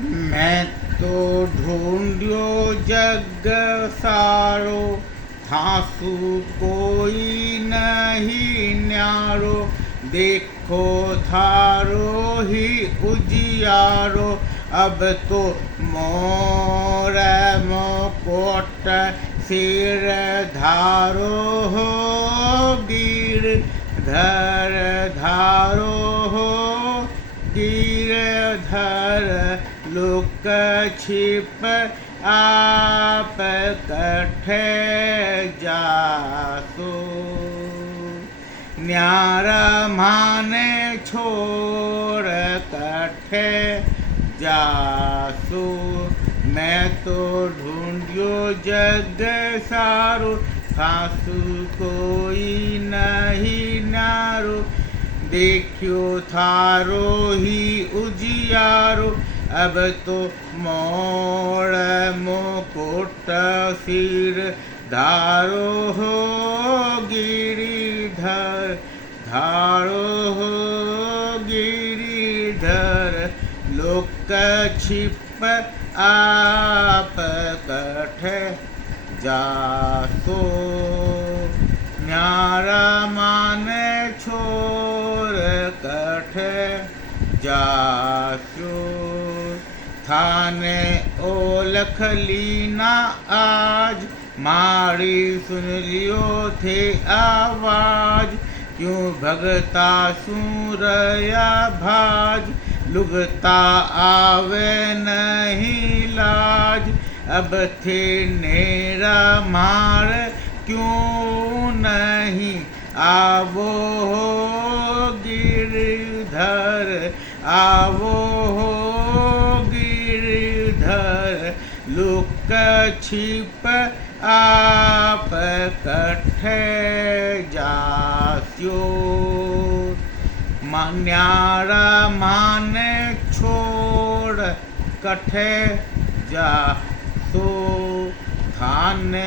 मैं तो ढूंढ्यो जग सारो, थासु कोई नहीं न्यारो। देखो थारो ही उजियारो, अब तो मोर मुकुट सिर धारो हो, गिरधर धारो हो, गिरधर लुक छिप आप कठे जासो। न्यारा माने छोड़ कठे जासो। मैं तो ढूंढ्यो जग सारो, थासु कोई नहीं न्यारो। देखियो थारो ही उजियारो, अब तो मोर मुकुट सिर धारो हो, गिरिधर धारो हो, गिरिधर लुक छिप आप कठे जासो। न्यारा माने छोर कठे जासो। थाने ओलख लीना आज, मारी सुन लियो थे आवाज। क्यों भगता सूरया भाज, लुगता आवे नहीं लाज। अब थे नेरा मार, क्यों नहीं आवो हो, गिरधर आवो हो, गिरधर लुक छिप आप कठे जास्यो। न्यारा माने छोड़ कठे जासो। थाने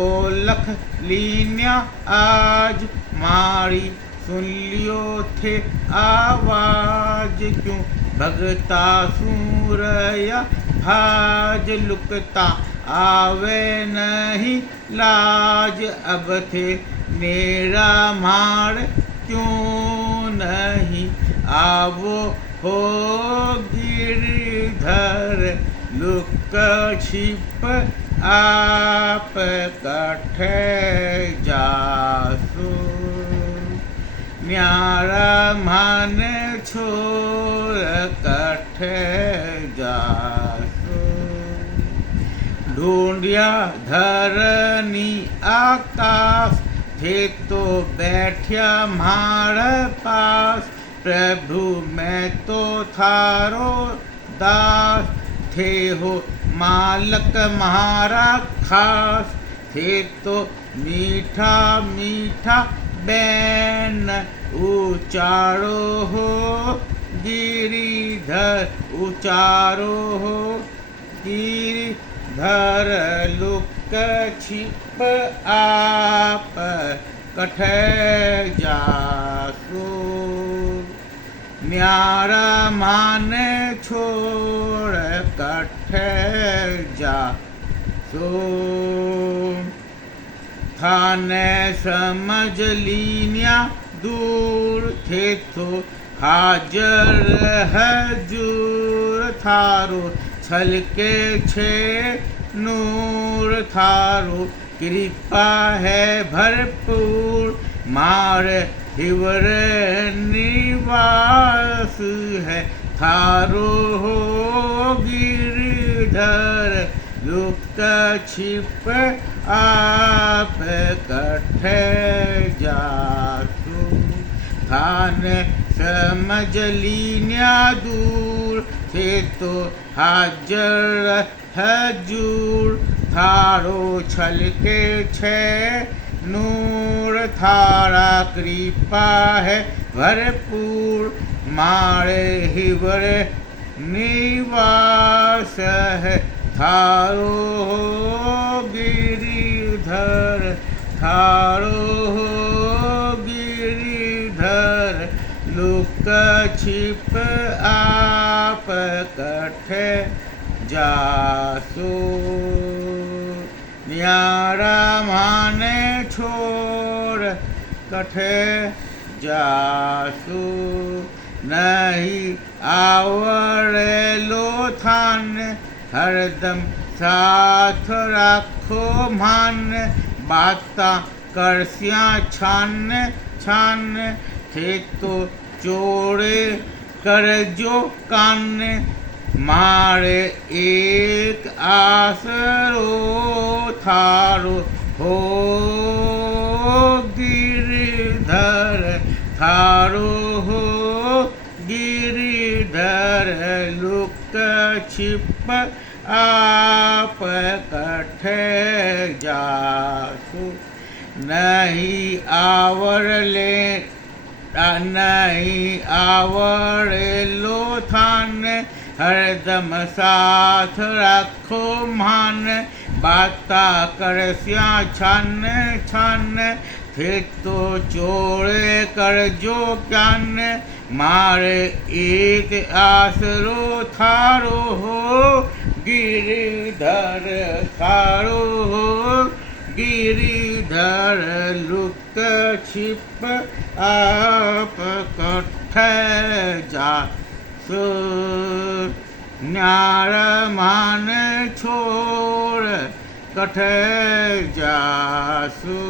ओलख लीन्या आज, मारी सुन लियो थे आवाज। क्यों भगता सूरया भाज, लुकता आवे नहीं लाज। अब थे नेरा मार, क्यों नहीं आवो हो, गिरधर लुक छिप आप कठे जासो। न्यारा माने छोड़ कठे जासो। ढूंढिया धरनी आकाश, थे तो बैठ्या म्हारे पास। प्रभु मैं तो थारो दास, थे हो मालक म्हारा खास। थे तो मीठा मीठा बैन उचारो हो, गिरिधर उचारो हो, गिरिधर लुक छिप आप कठे जासो। न्यारा माने छोड़ कठे जासो। थाने समझ लीन्या दूर, थे तो हाजर हजूर। थारो छल के छे नूर, थारो कृपा है भरपूर। मार हिवर निवास है, थारो हो गिरधर लुक छिप आप कठे जासो। थाने समझ लीन्या दूर, थे तो हाजर हजूर। थारो छल के छे नूर, थारा कृपा है भरपूर। मारे हिवर निवास है, थारो हो गिरिधर, थारो हो गिरिधर लुक छिप आप कठे जासु। न्यारा माने छोड़ कठे जासु। नहीं आवरे लो थान हरदम साथ राखो मान। बाता करसिया छान छान थे तो चोरे कर जो कान। मारे एक आसरो थारो हो गिरधर थारो हो गिरधर। लुक छिप आप कठे जासु। नहीं आवर ले नहीं आवर लो थान हरदम साथ रखो मान। बाता करसिया छान छान थे तो चोरे कर जो ज्ञान। मारे एक आसरो थारो हो गिरधर थारो हो गिरधर। लुक छिप आप कठे जासु। न्यार मान छोड़ कठे जासु।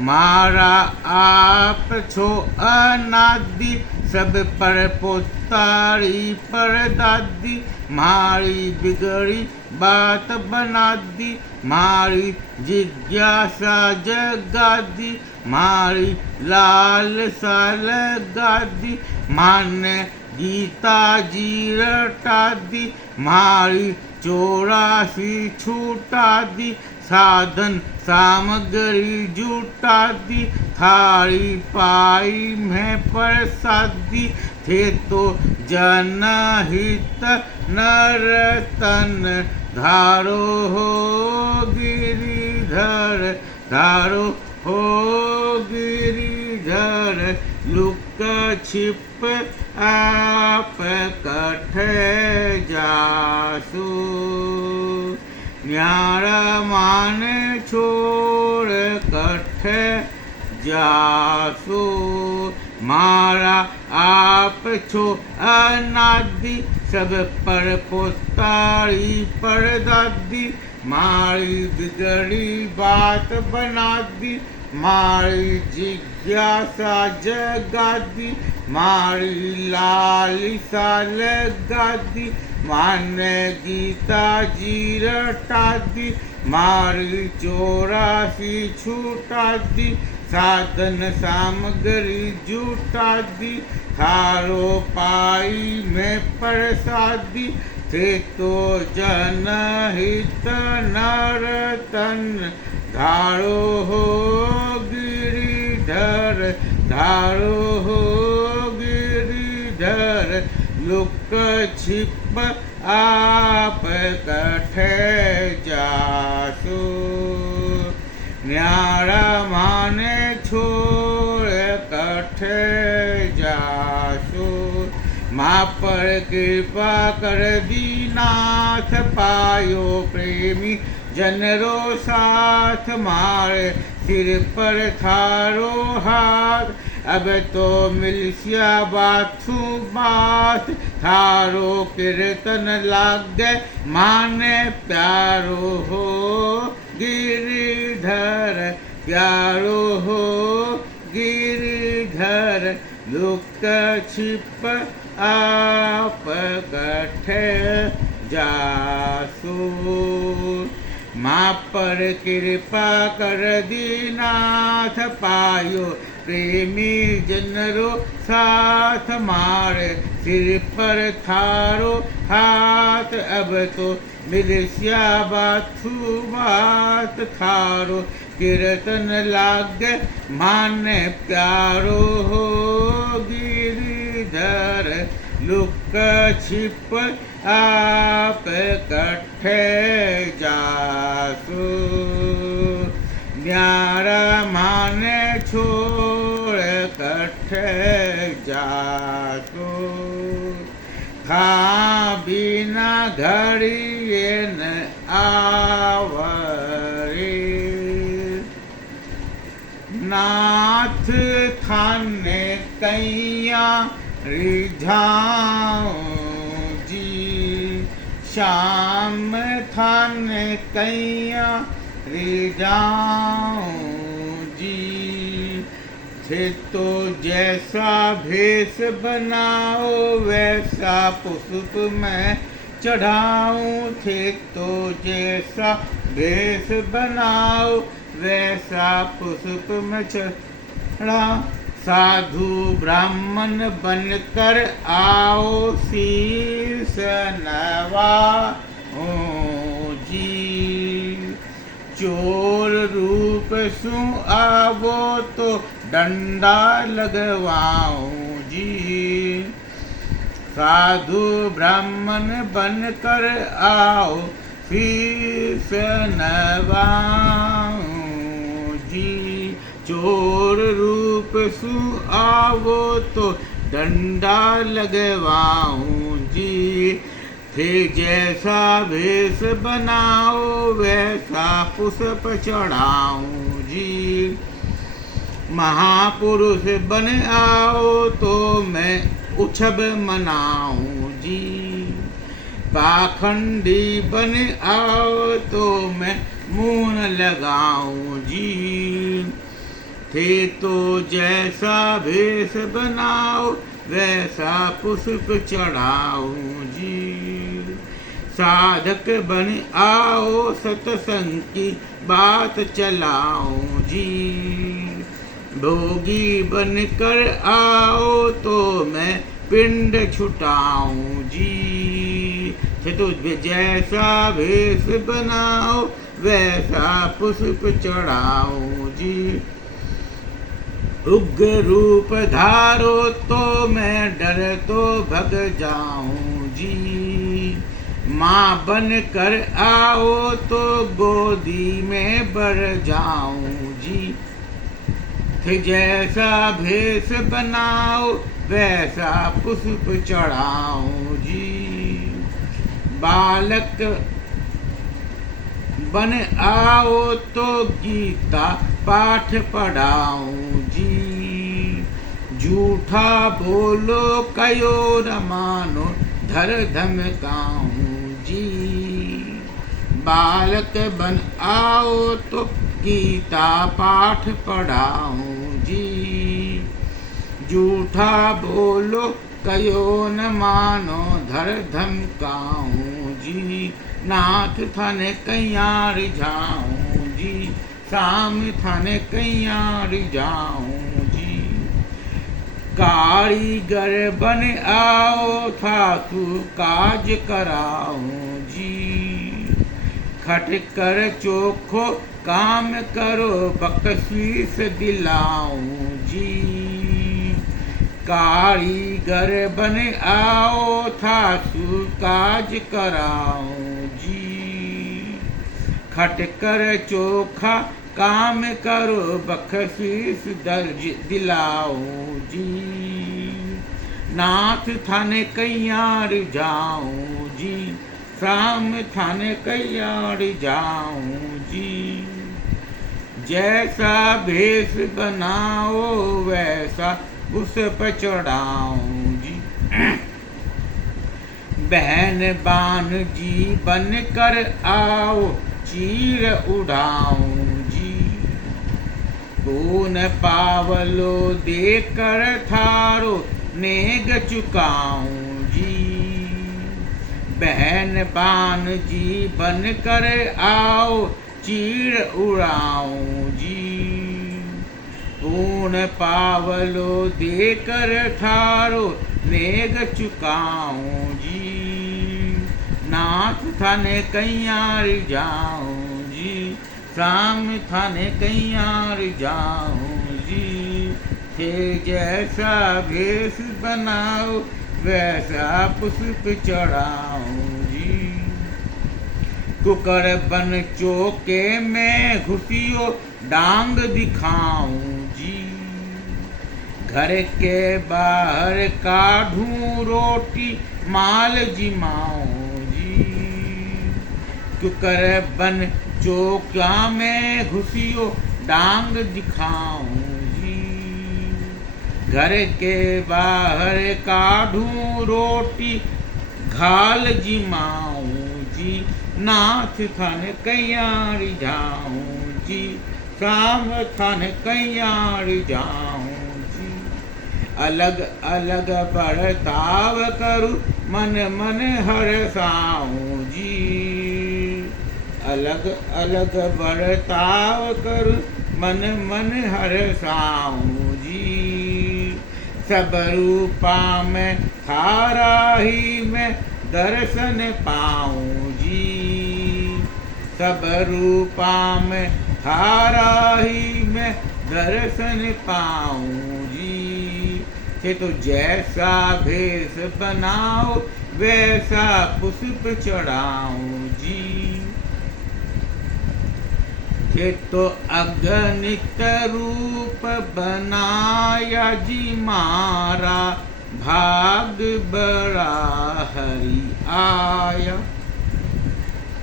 मारा आप छो अनादि सब पर पोतारी पर दादी। मारी बिगड़ी बात बना दी मारी जिज्ञासा जगा दी। मारी लाल साल गादी माने गीता जी रटा दी। मारी 84 छूटा दी साधन सामग्री जुटा दी। थारी पाई में प्रसादी थे तो जनहित नरतन। धारो हो गिरिधर धारो हो गिरिधर। लुक छिप आप कठे जासु। न्यारा मान छोड़ कठे जासु। मारा आप छो अनादि सब पर पोतारी पर दादी। मारी बिगड़ी बात बना दी मारी जिज्ञासा जगा दी। मारी लालिसा लगा दी माने गीता जी रटा दी। मारी 84 छूटा दी साधन सामग्री जुटा दी। थारो पाई में प्रसादी थे तो जनहित नरतन। धारो हो गिरिधर धारो हो गिरिधर। लुक छिप आप कठे जासु। न्यारा माने छोड़ कठे जासु। माँ पर कृपा कर दीनाथ पायो प्रेमी जनरो साथ। मारे सिर पर थारो हाथ अब तो मिलसिया बाथू बात। थारो कीर्तन लागे माने प्यारो हो गिरिधर प्यारो हो गिरिधर। लुक छिप आप कठे जासु। माँ पर कृपा कर दीनाथ पायो प्रेमी जनरो साथ। मारे सिर पर थारो हाथ अब तो मिलसिया बाथू बात। थारो कीर्तन लागे माने प्यारो हो गिरिधर। लुक छिप आप कठे जासु। न्यारा माने छोड़ कठे जासु। खा बिना घड़िए न आवरे। नाथ थाने कैया रिझाऊं जी, श्याम थाने कैया रिझाऊं जी। थे तो जैसा भेष बनाओ वैसा पुष्प मैं चढ़ाऊं। थे तो जैसा भेष बनाओ वैसा पुष्प में चढ़ा। साधु ब्राह्मण बनकर आओ शीर्ष नवाऊं जी। चोर रूप सु आवो तो डंडा लगवाऊं जी। साधु ब्राह्मण बनकर आओ शीर्ष नवाऊं जी। चोर रूप सु आवो तो डंडा लगवाऊं जी। थे जैसा भेष बनाओ वैसा पुष्प चढ़ाऊं जी। महापुरुष बन आओ तो मैं उछब मनाऊं जी। पाखंडी बन आओ तो मैं मून लगाऊं जी। थे तो जैसा भेष बनाओ वैसा पुष्प चढ़ाऊं जी। साधक बन आओ सत्संग की बात चलाऊं जी। भोगी बन कर आओ तो मैं पिंड छुटाऊं जी। थे तो जैसा भेष बनाओ वैसा पुष्प चढ़ाऊं जी। उग्र रूप धारो तो मैं डर तो भग जाऊं जी। माँ बन कर आओ तो गोदी में बढ़ जाऊं जी। थे जैसा भेष बनाओ वैसा पुष्प चढ़ाऊं जी। बालक बन आओ तो गीता पाठ पढ़ाऊं जी। झूठा बोलो कयो न मानो धर धमकाऊं जी। बालक बन आओ तो गीता पाठ पढ़ाऊं जी। झूठा बोलो कयो न मानो धर धमकाऊं जी। नाथ थाने कैया रिझाऊं जी। शाम थाने कैया रिझाऊं जी। कारीगर बन आओ थातु काज कराऊं जी। खट कर चोखो काम करो बख्शीश दिलाऊं जी। कारीगर बन आओ थातु काज कराऊं जी। खट कर चोखा काम करो बख्शीश दर्ज दिलाऊं जी। नाथ थाने कैया रिझाऊं जी। शाम थाने कैया रिझाऊं जी। जैसा भेष बनाओ वैसा पुष्प चढ़ाऊं जी। बहन बान जी बन कर आओ चीर उड़ाऊं जी। खून पावलो देकर थारो नेग चुकाऊं जी। बहन बान जी बन कर आओ चीर उड़ाऊं जी। खून पावलो देकर थारो नेग चुकाऊं जी। नाथ थाने कैया रिझाऊं जी। शाम थाने कैया रिझाऊं जी। थे जैसा भेष बनाओ वैसा पुष्प चढ़ाऊं जी। कुकर बन चौके में घुसियो डांग दिखाऊं जी। घर के बाहर काढ़ूं रोटी माल जी माओ जी। क्यों करे बन चौकिया में घुसियो डांग दिखाऊं जी। घर के बाहर काढ़ूं रोटी घाल जी माऊं जी। नाथ थान कैयारी जाऊं जी। शाम थान कैयारी जाऊं जी। अलग अलग बर्ताव करूं मन मन हरसाऊं जी। अलग अलग बर्ताव करूं मन मन हरसाऊं जी। सब रूपा में थारा ही मैं दर्शन पाऊं जी। सब रूपा में थारा ही मैं दर्शन पाऊं जी। से तो जैसा भेष बनाओ वैसा पुष्प चढ़ाऊं जी। के तो अगणित रूप बनाया जी मारा भाग बड़ा हरि आया।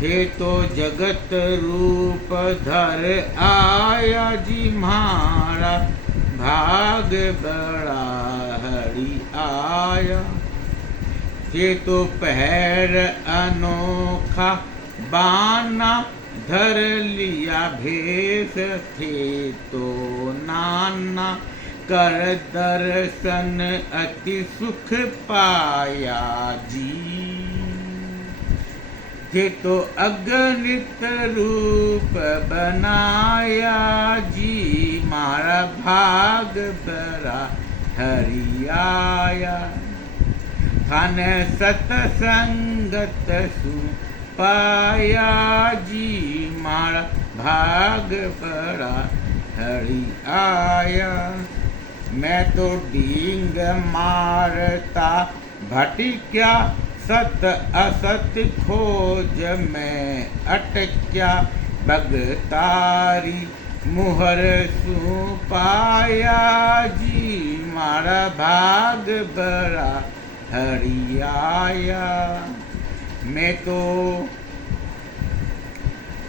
हे तो जगत रूप धर आया जी मारा भाग बड़ा हरि आया। हे तो पहर अनोखा बाना धर लिया भेष थे तो नाना कर दर्शन अति सुख पाया जी। थे तो अगणित रूप बनाया जी मारा भाग बड़ा हरि आया। थान सतसंगत सु पाया जी मारा भाग बड़ा हरि आया। मैं तो डींग मारता भटक्या सत असत खोज में अटक्या। बगतारी मुहर सु पाया जी मारा भाग बड़ा हरि आया। मैं तो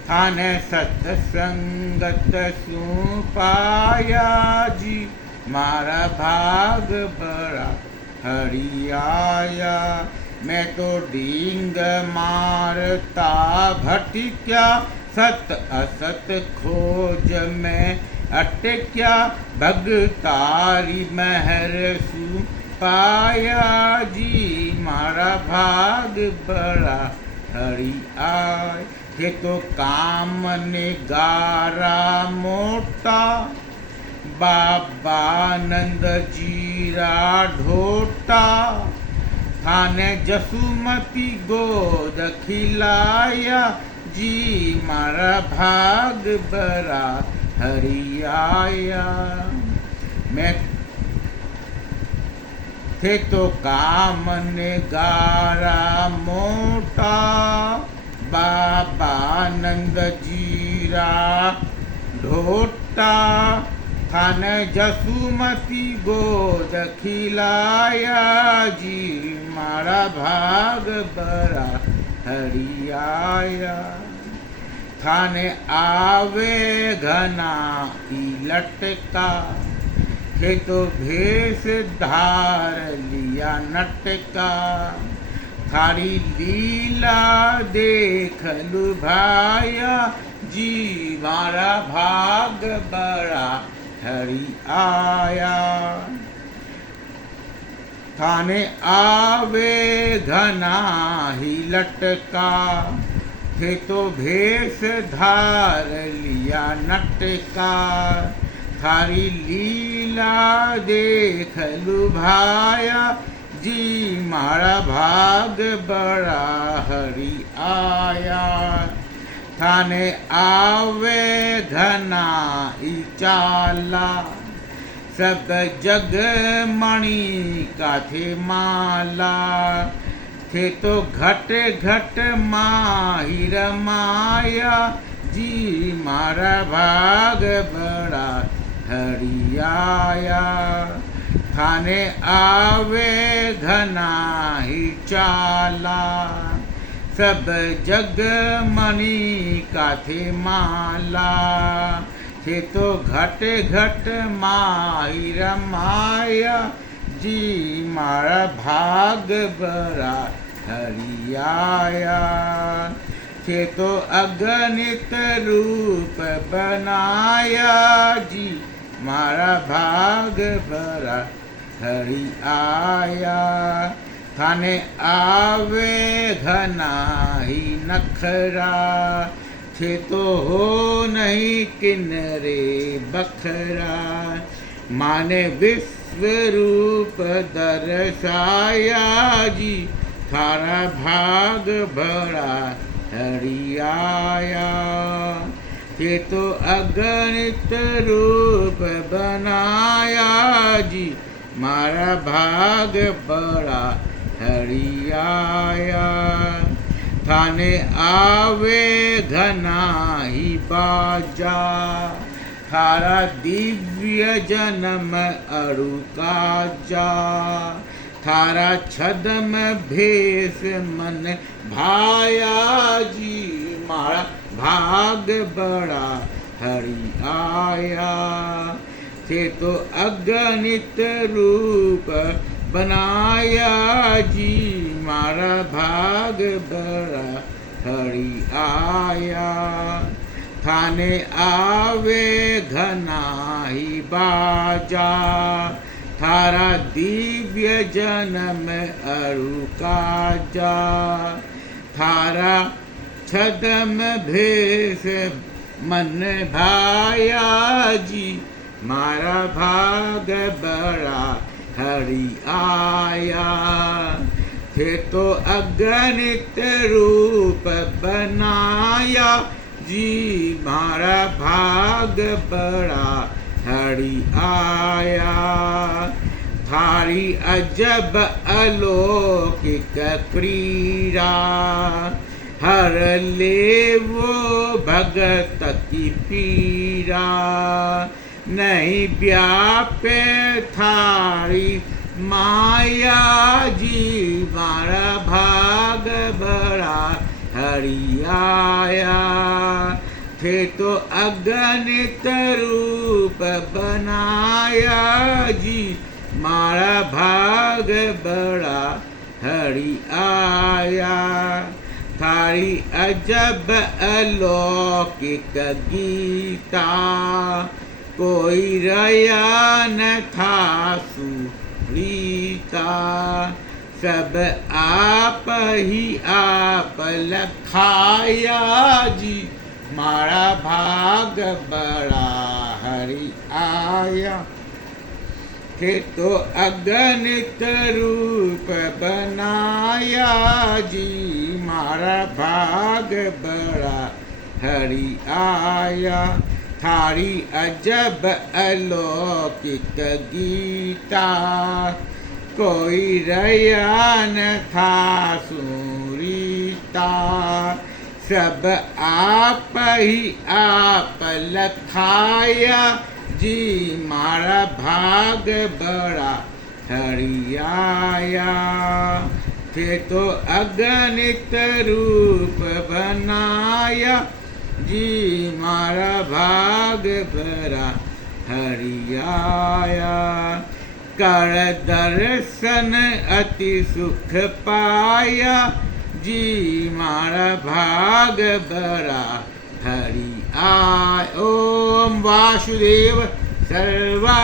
थान सत्संगत सु पाया जी मारा भाग बड़ा हरि आया। मैं तो डींग मारता भटक्या सत असत खोज में अटक्या। भगतारी महर सु पाया जी मारा भाग बड़ा हरि आय। हे तो काम निगारा मोटा बाबानंद जीरा ढोटा। थाने जसुमती गोद खिलाया जी मारा भाग बड़ा हरि आया। मैं थे तो काम निगारा मोटा बाबानंद जीरा ढोटा। थान जसुमती गोद खिलाया जी मारा भाग बड़ा हरि आया। थाने आवे घना ई लटका। हे तो भेष धार लिया नटका। थारी लीला देख लुभाया जी मारा भाग बड़ा हरि आया। थाने आवे घना ही लटका। थे तो भेष धार लिया नटका। थारी लीला देख लुभाया जी मारा भाग बड़ा हरि आया। थाने आवे घना ई चाला। सब जग मणि का थे माला। थे तो घट घट माहिर माया जी मारा भाग बड़ा हरि आया। थाने आवे घना ही चाला, सब जग मणि काथे माला, थे तो घट घट माई रमाया, जी मारा भाग बड़ा हरियाया, थे तो अगणित रूप बनाया, जी मारा भाग भरा हरि आया, थाने आवे घना ही नखरा, थे तो हो नहीं किन्नरे बखरा, माने विश्व रूप दर्शाया, जी थारा भाग भरा हरि आया, ये तो अगणित रूप बनाया, जी मारा भाग बड़ा हरि आया, थाने आवे घना ही बाजा, थारा दिव्य जन्म अरु काजा, थारा छदम भेष मन भाया, जी मारा भाग बड़ा हरि आया, थे तो अगणित रूप बनाया, जी मारा भाग बड़ा हरि आया, थाने आवे घना ही बाजा, थारा दिव्य जन्म अरु काजा, थारा छदम भेष मन भाया, जी मारा भाग बड़ा हरि आया, थे तो अगणित रूप बनाया, जी मारा भाग बड़ा हरि आया, थारी अजब अलौकिक क्रीड़ा, हर ले वो भगत की पीड़ा, नहीं व्यापे थारी माया, जी मारा भाग बड़ा हरि आया, थे तो अगणित रूप बनाया, जी मारा भाग बड़ा हरि आया, थारी अजब अलौकिक गीता, कोई रया न था सुरीता, सब आप ही आप लखाया, जी मारा भाग बड़ा हरि आया, थे तो अगणित रूप बनाया, जी मारा भाग बड़ा हरि आया, थारी अजब अलौकिक गीता, कोई रया न था सुरीता, सब आप ही आप लखाया, जी मारा भाग बड़ा हरि आया, थे तो अगणित रूप बनाया, जी मारा भाग बड़ा हरि आया, कर दर्शन अति सुख पाया, जी मारा भाग बड़ा हरि आय। ओम वासुदेव सर्वा